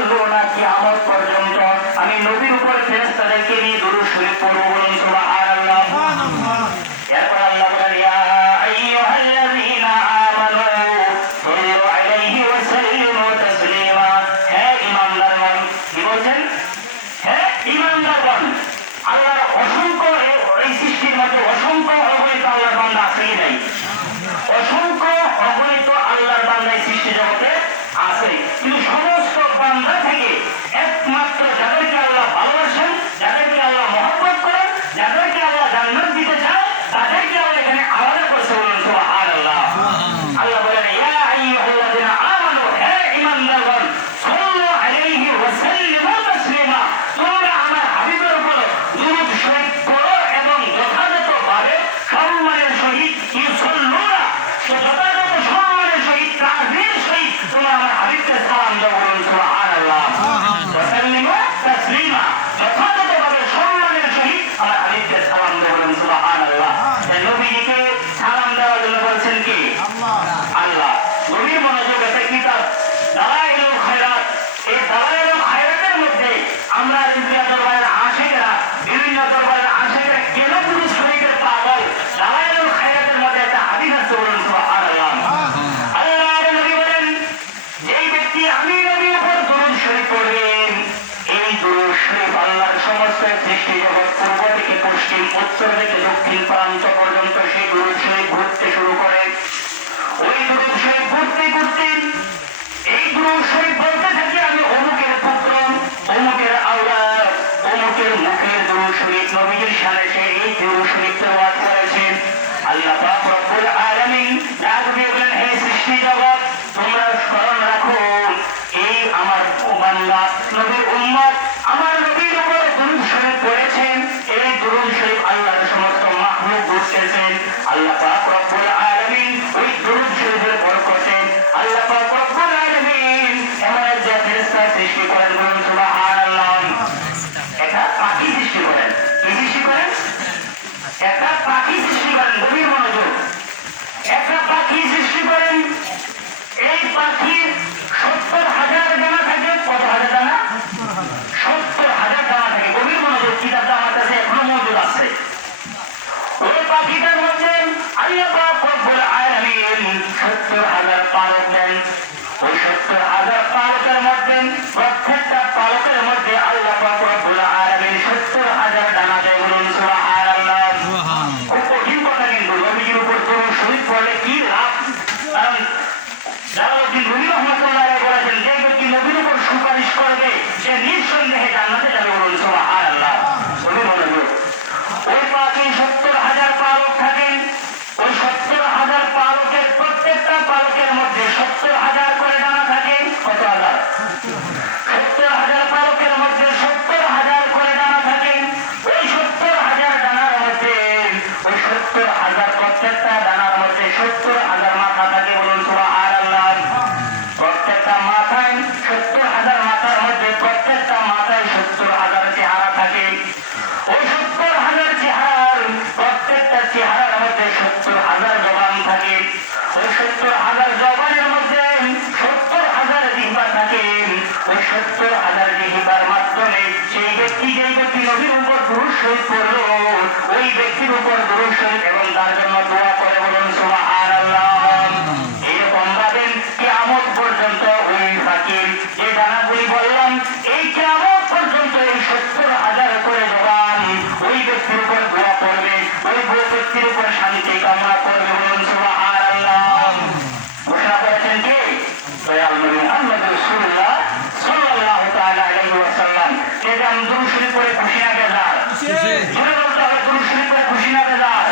করলো না কিয়ামত পর্যন্ত আমি নবীর উপর ফেরেশতাদেরকে নিয়ে দুরূদ শরীফ পড়ব, বলুন সুবহানাল্লাহ। এরপর আল্লাহ বলেন ইয়া আইয়ুহাল্লাযীনা আমানু সাল্লু আলাইহি ওয়া সাল্লিমু তাসলিমা। হে ঈমানদারগণ, কি বলছেন? হে ঈমানদারগণ, আল্লাহর অসংখ্য এই সৃষ্টির মধ্যে অসংখ্য অগণিত আল্লাহর বান্দা আছে কি নাই? অসংখ্য অগণিত আল্লাহর বান্দা এই সৃষ্টি জগতে আছে, কিন্তু সমস্ত বান্দা থেকে একমাত্র যাদেরকে আল্লাহ ভালোবাসেন, যাদেরকে আল্লাহ মহব্বত করেন, যাদেরকে আল্লাহ জান্নাত দিতে চান, তাদেরকে আল্লাহ এখানে আলাদা করেছে, বলুন সুবহানাল্লাহ। আল্লাহ বলেন ইয়া আইয়ুহাল্লাযীনা আমানু, হে ঈমানদারগণ, সাল্লু আলাইহি ওয়া সাল্লিমু তাসলিমা। তোমরা আমার হাবিবের উপর দুরূদ শরীফ পড়ো এবং যথাযথভাবে সম্মানের সহিত ইউসাল্লুনা, যথাযথ সম্মানের সহিত তাযীমের সহিত তোমরা আমার হাবিবকে সালাম দাও, বলুন সুবহানাল্লাহ। ওয়া সাল্লিমু তাসলিমা, যথাযথভাবে সম্মানের সহিত আমার হাবিবকে সালাম দাও, বলুন সুবহানাল্লাহ। এই নবীকে সালাম দেওয়ার জন্য বলছেন কি? আল্লাহ। নবীর মনোযোগ একটা কিতাব দালাইলুল খায়রাত, এই দালাইলুল খায়রাতের মধ্যে আমরা বিভিন্ন দরবারের আশিকরা, বিভিন্ন দরবারের আশিকরা কেন দুরূদ শরীফের পাগল, দালাইলুল খায়রাতের মধ্যে একটা হাদিস আছে, বলুন সুবহানাল্লাহ। আল্লাহর নবী বলেন যেই ব্যক্তি আমি নবীর উপর দুরূদ শরীফ পড়বেন, এই দুরূদ শরীফ আল্লাহর সমস্ত সৃষ্টি জগৎ পূর্ব থেকে পশ্চিম, উত্তর থেকে দক্ষিণ প্রান্ত পর্যন্ত সেই দুরূদ শরীফ ঘুরতে শুরু করে। ওই দুরূদ শরীফ ঘুরতে ঘুরতে এই দুরূদ শরীফ বলতে থাকি আমি অমুকের পুত্র, অমুকের আওলাদ, অমুকের মুখের দুরূদ শরীফ নবীর শানে সে এই দুরূদ শরীফ তেলাওয়াত করেছেন। আল্লাহ পাক রব্বুল আলামিন ডাক দিয়ে বলেন হে সৃষ্টি জগৎ, তোমরা স্মরণ রাখো এই আমার বান্দা নবীর উম্মত আমার নবীর উপর দুরূদ শরীফ পড়েছেন, এই দুরূদ শরীফ আল্লাহর সমস্ত মাখলুক বুঝতেছেন। আল্লাহ পাক রব্বুল আলামিন ওই দুরূদ শরীফের বরকতে আল্লাহ পাক রব্বুল আলামিন এমন একটা ফেরেশতা সৃষ্টি করেন, বলুন সুবহানাল্লাহ। এটা পাখি সৃষ্টি করেন, কি সৃষ্টি করেন? একটা পাখি সৃষ্টি করেন, গভীর মনোযোগ। একটা পাখি সৃষ্টি করেন, এই পাখির ৭০,০০০ ডানা থাকে। কত হাজার ডানা? ৭০,০০০ ডানা থাকে। গভীর মনোযোগ, কিতাবটা আমার কাছে এখনো মজুদ আছে। ওই পাখিটার মধ্যে আল্লাহ পাক রব্বুল আলামিন ৭০,০০০ পালক দেন। ওই ৭০,০০০ পালকের মধ্যে প্রত্যেকটা পালকের মধ্যে আল্লাহ পাক রব্বুল আলামিন ৭০,০০০ ডানা দেয়, বলুন সুবহানাল্লাহ। খুব কঠিন কথা, কিন্তু নবীর উপর দুরূদ শরীফ পড়লে কি লাভ? কারণ জালালউদ্দিন রুমি রাহমাতুল্লাহ আলাইহি বলেছেন যে ব্যক্তি নবীর উপর সুপারিশ করবে সে নিঃসন্দেহে জান্নাতে যাবে, বলুন সুবহানাল্লাহ। বলুন মনোযোগ। ওই পাখি ৭০,০০০ পালক থাকেন। ওই ৭০,০০০ পালকের প্রত্যেকটা পালকের মধ্যে ৭০,০০০ করে ডানা থাকে। কত হাজার? ৭০,০০০ পালকের মধ্যে ৭০,০০০ করে ডানা থাকে। ওই ৭০,০০০ ডানার মধ্যে ওই ৭০,০০০ প্রত্যেকটা ডানার মধ্যে ৭০,০০০ মাথা থাকে, বলুন সুবহানাল্লাহ। প্রত্যেকটা মাথায় ৭০,০০০ মাথার মধ্যে প্রত্যেকটা মাথায় ৭০,০০০ চেহারা থাকে। ওই ৭০,০০০ চেহারার প্রত্যেকটা চেহারার মধ্যে ৭০,০০০ জবান থাকে। ওই ৭০,০০০ জবানের মধ্যে ৭০,০০০ জিহ্বা থাকে। ওই ৭০,০০০ জিহ্বার মাধ্যমে সেই ব্যক্তি যেই ব্যক্তি নবীর উপর দুরূদ শরীফ পড়লো, ওই ব্যক্তির উপর দুরূদ শরীফ এবং তার জন্য দোয়া করে, বলুন সুবহানাল্লাহ। এরকম ভাবে কিয়ামত পর্যন্ত ওই পাখির যে ডানাগুলি বললাম, এই কিয়ামত পর্যন্ত এই ৭০,০০০ করে জবান ওই ব্যক্তির উপর দোয়া করবে, ওই ব্যক্তির উপর শান্তি কামনা করবে, বলুন সুবহানাল্লাহ। ঘোষণা করেছেন কে? দয়াল নবী মুহাম্মদ রাসূলুল্লাহ সাল্লাল্লাহু তাআলা আলাইহি ওয়াসাল্লাম। যে আমি দুরূদ শরীফ পড়ে খুশি না বেজার? জোরে বলতে হবে, দুরূদ শরীফ পড়ে খুশি না বেজার?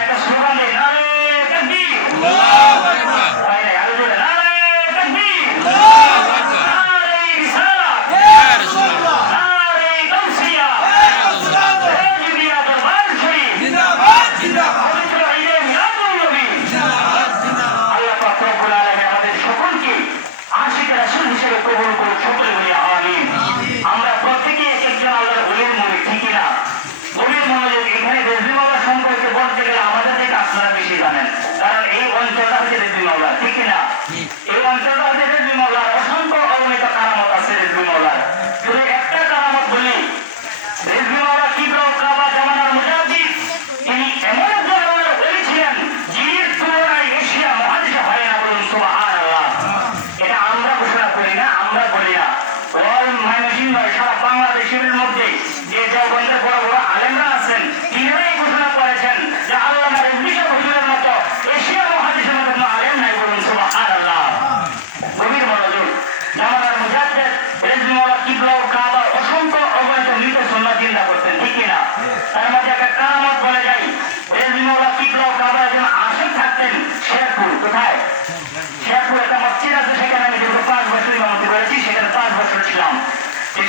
একটা স্লোগান দেন, নারে তাকবীর, আল্লাহু আকবার। ভাই আরো জোরে, নারে তাকবীর, আল্লাহু আকবার। নারে রিসালাত, ইয়া রাসূলুল্লাহ। নারে গাউসিয়া, ইয়া রাসূলুল্লাহ। জিবরিয়া দরবার শরীফ জিন্দাবাদ, জিন্দাবাদ। পবিত্র ঈদে মিলাদুন নবী জিন্দাবাদ, জিন্দাবাদ। আল্লাহ পাক রব্বুল আলামিন আমাদের সকলকে আশিক রাসূল হিসেবে কবুল করুন, সকলে বলি আমিন। আমরা প্রত্যেকে এক একজন আল্লাহর ওলির মুরিদ, ঠিক না? গভীর মনোযোগ। এখানে রেজভী মাওলা সম্পর্কে বলতে গেলে আমাদের থেকে আপনারা বেশি জানেন, কারণ এই অঞ্চলটা হচ্ছে রেজভী মাওলা, ঠিক না? এই অঞ্চলটা হচ্ছে রেজভী মাওলার অসংখ্য অগণিত কারামত আছে রেজভী অল ময়মনসিংহ সারা বাংলাদেশের মধ্যে যে দেওবন্দের বড় বড় আলেমরা আছেন তিনারাই ঘোষণা করেছেন যে আল্লামা রেজভী সাহেব হুজুরের মতো এশিয়া মহাদেশের মতো কোনো আলেম নাই, বলুন সুবহানাল্লাহ। গভীর মনোযোগ। জামানার মুজাদ্দিদ রেজভী মাওলানা কিবলা ও কাবার অসংখ্য অগণিত মৃত সুন্নাত জিন্দা করতেন, ঠিক কিনা? তার মধ্যে একটা কারামত বলে যাই, রেজভী মাওলানা কিবলা ও কাবার একজন আশিক থাকতেন শেরপুর। কোথায়? শেরপুর একটা মসজিদ আছে, সেখানে আমি দীর্ঘ 5 বছর ইমামতি করেছি, সেখানে 5 বছর ছিলাম।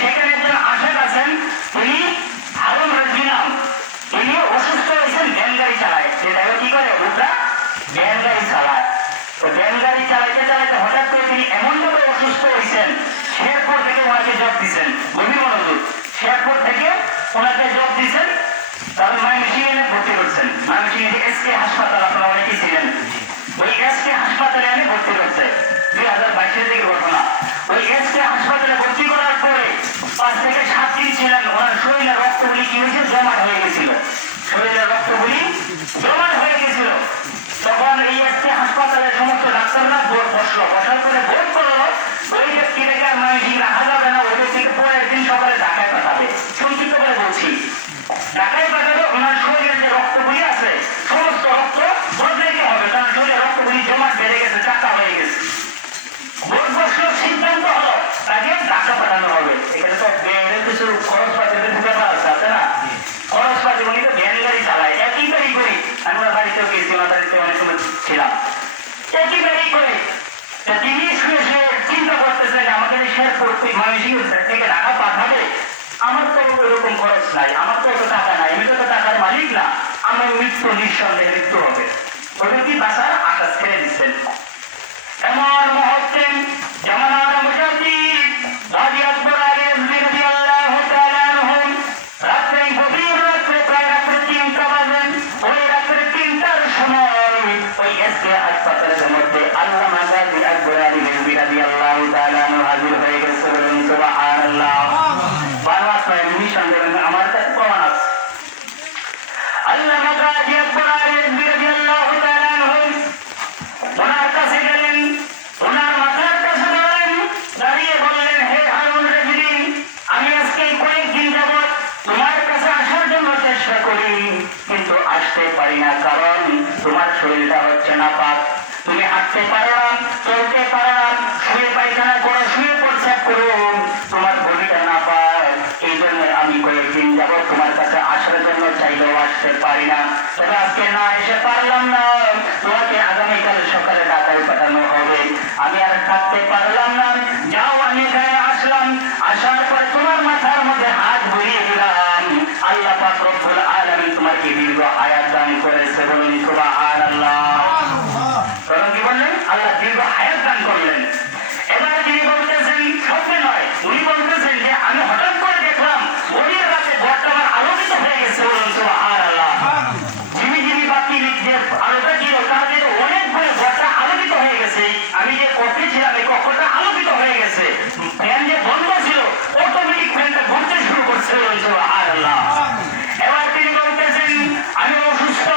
সেখানে একজন আশিক আছেন, তিনি হারুন রেজভী নাম। তিনি অসুস্থ হয়েছেন, ভ্যান গাড়ি চালায়। সেটা কি করে? ওটা ভ্যান গাড়ি চালায়। তো ভ্যান গাড়ি চালাইতে চালাইতে হঠাৎ করে তিনি এমনভাবে অসুস্থ হয়েছেন, শেরপুর থেকে ওনাকে জব দিচ্ছেন। গভীর মনোযোগ। শেরপুর থেকে ওনাকে জব দিচ্ছেন, তারপর ময়মনসিংহে এনে ভর্তি করছেন। ময়মনসিংহে এসকে হাসপাতাল, আপনারা অনেকেই ছিলেন। ওই এসকে হাসপাতালে এনে ভর্তি করছে, 2022 দিকের ঘটনা। ওই এসকে হাসপাতালে ভর্তি করার পরে 5 থেকে 7 দিন ছিলেন। ওনার শরীরের রক্তগুলি কি হয়েছে? জমাট হয়ে গেছিল। শরীরের রক্তগুলি জমাট হয়ে গেছিল। তখন এই এসকে হাসপাতালের সমস্ত ডাক্তাররা বসার করে ভোট করলো ওই ব্যক্তিটাকে আর ময়মনসিংহে রাখা যাবে না, ওই ব্যক্তিকে পরের দিন সকালে ঢাকায় পাঠাবে। সংক্ষিপ্ত করে বলছি, ঢাকায় পাঠাবে। ওনার শরীরের যে রক্তগুলি আছে সমস্ত রক্ত বদলাইতে হবে, কারণ শরীরের রক্তগুলি জমাট বেড়ে গেছে, চাকা হয়ে গেছে। ভোট বসলো, সিদ্ধান্ত হলো তাকে ঢাকা পাঠানো হবে। এখানে তো বেড়ে কিছু খরচপাতি ব্যাপার আছে না? খরচপাতি উনি তো ভ্যান গাড়ি চালায়, একই গাড়ি করি। আমি ওনার বাড়িতেও গেছি, ওনার বাড়িতে অনেক সময় ছিলাম, একই গাড়ি করে। তিনি শুয়ে শুয়ে চিন্তা করতেছেন আমাকে শেরপুর ময়মনসিংহ থেকে ঢাকা পাঠাবে, আমার তো ওরকম খরচ নাই, আমার তো অত টাকা নাই, আমি তো টাকার মালিক না, আমার মৃত্যু নিঃসন্দেহে মৃত্যু হবে। ওই কি বাসার আকাশ ছেড়ে দিচ্ছেন। এমন মুহূর্তে জামানার মুজাদ্দিদ গাজী আকবর আলী রিজভী রাদিয়াল্লাহু তাআলা আনহু রাত্রে গভীর রাত্রে প্রায় রাত্রে 3টা বাজে, ওই রাত্রে 3টার সময় ওই এসকে হাসপাতালের মধ্যে আল্লামা গাজী আকবর আলী রিজভী রাদিয়াল্লাহু তাআলা আনহু হাজির হয়ে গেছে, বলুন সুবহানাল্লাহ। বারবার প্রায় নিঃসন্দেহে আমার কাছে প্রমাণ আছে। আল্লামা গাজী আকবর আলী রিজভী রাদিয়াল্লাহু তাআলা আনহু ওনার কাছে গেলেন, ওনার মাথার কাছে দাঁড়িয়ে বললেন, হে হারুন রেজভী, আমি আজকে কয়েকদিন যাবৎ তোমার কাছে আসার জন্য চেষ্টা করি, কিন্তু আসতে পারি না, কারণ তোমার শরীরটা হচ্ছে না পাক। তুমি হাঁটতে পারো না, চলতে পারো না, শুয়ে পায়খানা করো, শুয়ে প্রস্রাব করো, তোমার বডিটা না পাক। এই জন্য আমি কয়েকদিন যাবৎ তোমার কাছে আসার জন্য চাইলেও আসতে পারি না। তবে আজকে না এসে পারলাম না, তোমাকে আগামীকাল সকালে ঢাকায় পাঠানো হবে। আমি আর থাকতে পারলাম না, যাও আমি এখানে আসলাম। আসার পর তোমার মাথার মধ্যে হাত বুলিয়ে দিলাম, আল্লাহ পাক রব্বুল আলামিন তোমাকে দীর্ঘ হায়াত দান করেছে, বলুন সুবহানাল্লাহ। তখন কি বললেন? আল্লাহ দীর্ঘ হায়াত দান করলেন। এবার তিনি বলতেছেন, স্বপ্নে নয়, উনি বলতেছেন যে আমি হঠাৎ করে দেখলাম গভীর রাতে ঘরটা আমার আলোকিত হয়ে গেছে, বলুন সুবহানাল্লাহ। যিনি যিনি বাকি যে আলোটা ছিল তাদের অনেক ভয়ে ঘরটা আলোকিত হয়ে গেছে। আমি যে কক্ষে ছিলাম এই কক্ষটা আলোকিত হয়ে গেছে। ফ্যান যে বন্ধ ছিল অটোমেটিক ফ্যানটা ঘুরতে শুরু করছে, বলুন সুবহানাল্লাহ। এবার তিনি বলতেছেন, আমি অসুস্থ,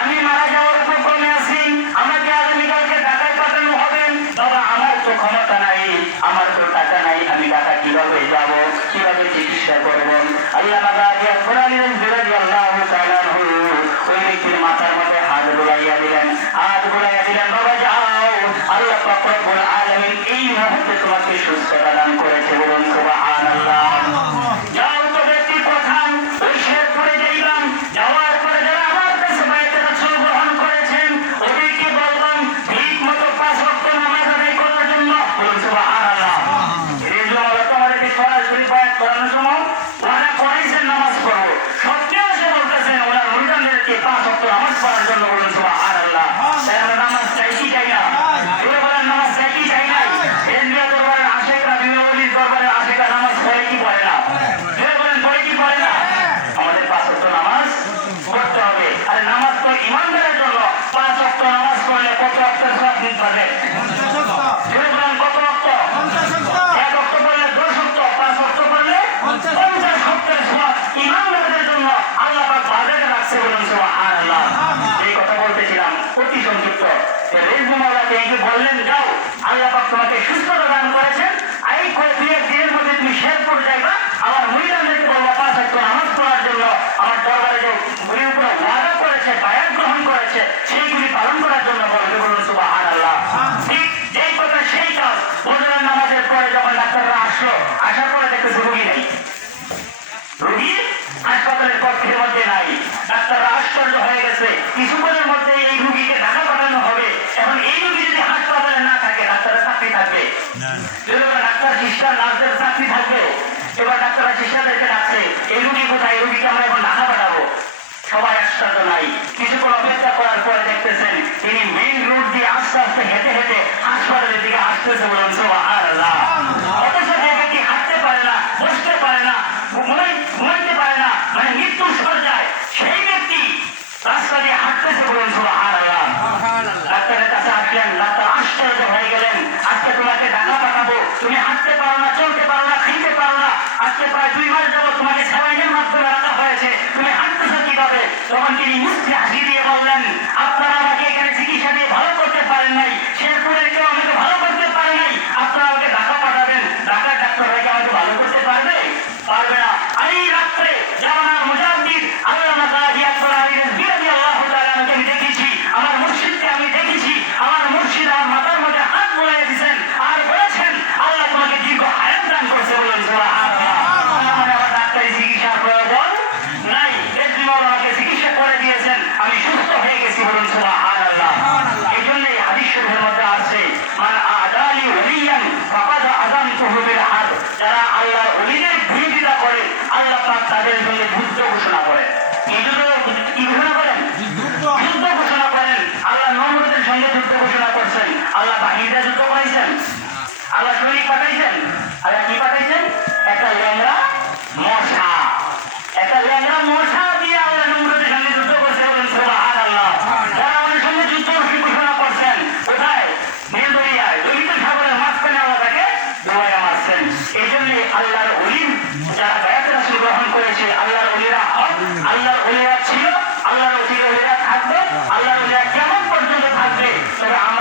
আমি মারা যাওয়ার উপক্রমে আছি, আমাকে আগামীকালকে ঢাকায় পাঠানো হবে। বাবা, আমার তো ক্ষমতা নাই, আমার তো টাকা নাই, আমি ঢাকা কিভাবে যাব, কিভাবে চিকিৎসা করবো? আল্লামা গাজী আকবর আলী রিজভী রাদিয়াল্লাহু তাআলা আনহু ওই ব্যক্তির মাথার মধ্যে হাত বুলাইয়া দিলেন, হাত বুলাইয়া দিলেন, বাবা যাও, আল্লাহ পাক রব্বুল আলামিন এই মুহূর্তে তোমাকে সুস্থতা দান করেছে, বলুন সুবহানাল্লাহ। যাও তো ব্যক্তি প্রধান ওই শেরপুরে যাইলাম, যাওয়ার পরে যারা আমার কাছে বায়াতে রাসূল গ্রহণ করেছেন ওদেরকে বললাম ঠিক মতো 5 ওয়াক্ত নামাজ আদায় করার জন্য, বলুন সুবহানাল্লাহ। এই জন্য আমাদেরকে সরাসরি বায়াত করানোর সময় ওনারা করাইছেন নামাজ পড়ো, সত্যিও সে বলতেছেন ওনার মুরিদানদেরকে 5 ওয়াক্ত নামাজ পড়ার জন্য, বলুন সুবহানাল্লাহ। তাই আমরা নামাজ চাই কি চাই না? বলেন নামাজ চাই কি চাই না? এন্ডিয়া দরবারের আশেকরা, বিমাবলির দরবারের আশেকরা নামাজ পড়ে কি পড়ে না? বলেন পড়ে কি পড়ে না? আমাদের 5 ওয়াক্ত নামাজ পড়তে হবে। আরে নামাজ তো ইমানদারের জন্য। 5 ওয়াক্ত নামাজ পড়লে কত ওয়াক্তের সওয়াব দিতে পারবে? বলেন কত ওয়াক্ত? 1 ওয়াক্ত পড়লে 10 ওয়াক্ত, 5 ওয়াক্ত পড়লে 50 ওয়াক্তের সওয়াব ইমানদারদের জন্য আল্লাহ পাক বাজেটে রাখছে, বলুন সুবহানাল্লাহ। এই কথা বলতেছিলাম অতি সংক্ষিপ্ত। রিজভী মাওলানা বললেন, যাও, আল্লাহ পাক তোমাকে সুস্থতা দান করেছেন, এই কয়েক দিনের মধ্যে কিছুক্ষণের মধ্যে এই রুগীকে ঢাকা পাঠানো হবে। এখন এই রুগী যদি হাসপাতালে না থাকে, ডাক্তারের চাকরি থাকবে? যদি ডাক্তার সিস্টার নার্সের চাকরি থাকবে? এবার ডাক্তাররা সিস্টারদেরকে ডাকছে, এই রুগী কোথায়, এই রুগীকে আমরা এখন ঢাকা পাঠাবো। সবাই আশ্চর্য নাই। কিছুক্ষণ অপেক্ষা করার পরে দেখতেছেন তিনি মেইন রোড দিয়ে আস্তে আস্তে হেঁটে হেঁটে হাসপাতালের দিকে আসতেছে। বলুন সুবহানাল্লাহ। অথচ যে ব্যক্তি হাঁটতে পারে না, বসতে পারে না, ঘুমাইতে পারে না, মানে মৃত্যুর সজ্জায়, সেই ব্যক্তি রাস্তা দিয়ে হাঁটতেছে। বলুন সুবহানাল্লাহ। ডাক্তারের কাছে আসলেন, ডাক্তার আশ্চর্য হয়ে গেলেন, আজকে তোমাকে ঢাকা পাঠাবো, তুমি হাঁটতে পারো না, চলতে পারো না, খাইতে পারো না, আজকে প্রায় 2 মাস যাবো তোমাকে স্যালাইনের মাধ্যমে রাখা হয়েছে, তুমি হাঁটতেছো কিভাবে? তখন তিনি মুখে হাসি দিয়ে বললেন, আপনারা আমাকে এখানে চিকিৎসা দিয়ে ভালো করতে পারেন নাই, শেরপুরের কেউ আমাকে ভালো করতে পারে নাই, আপনারা আমাকে ঢাকা পাঠাবেন, ঢাকার ডাক্তাররা কি আমাকে ভালো করতে পারবে? পারবে না। এই রাত্রে জামানার মুজাহিদ আল্লামা কাজী আকবর আলী রিজভী রাদিয়াল্লাহু তাআলা আমাকে আমি দেখেছি, আমার মুর্শিদকে আমি দেখেছি, আমার মুর্শিদ আমার মাথার মধ্যে হাত বুলাইয়া দিয়েছেন আর বলেছেন, আল্লাহ তোমাকে দীর্ঘ হায়াত দান করছে। বলেন সুবহানাল্লাহ। আমার ডাক্তারি চিকিৎসার প্রয়োজন নাই, রিজভী মাওলানা আমাকে চিকিৎসা করে দিয়েছেন, আমি সুস্থ হয়ে গেছি। বলুন সুবহানাল্লাহ। এই জন্যই হাদিস শরীফের মধ্যে আছে, মান আদালি ওয়ালিয়ান ফাকাদ আযানতুহু বিল হারব। যারা আল্লাহর ওলিদের বিরোধিতা করে, আল্লাহ পাক তাদের জন্য যুদ্ধ ঘোষণা করেন। এই যুদ্ধ কি ঘোষণা করেন? যুদ্ধ ঘোষণা করেন। আল্লাহ নমরুদের সঙ্গে যুদ্ধ ঘোষণা করছেন, আল্লাহ বাহিনীরা যুদ্ধ করাইছেন, আল্লাহ সৈনিক পাঠাইছেন, আল্লাহ কি পাঠাইছেন? একটা ল্যাংড়া মশা, একটা ল্যাংড়া মশা দিয়ে আল্লাহ নমরুদের সঙ্গে যুদ্ধ করছে। বলেন সুবহানাল্লাহ। যারা আমাদের সঙ্গে যুদ্ধ ঘোষণা করছেন, কোথায়? নীলদরিয়ায়, লোহিত সাগরের মাঝখানে আল্লাহ তাকে ডুবাইয়া মারছেন। এই জন্য আল্লাহর ওলি যারা বায়াতে রাসূল গ্রহণ করেছে, আল্লাহর ওলিরা হক, আল্লাহর ওলিরা ছিল, আল্লাহর ওলিরা থাকবে, আল্লাহর ওলিরা কেমন পর্যন্ত থাকবে। তবে আমরা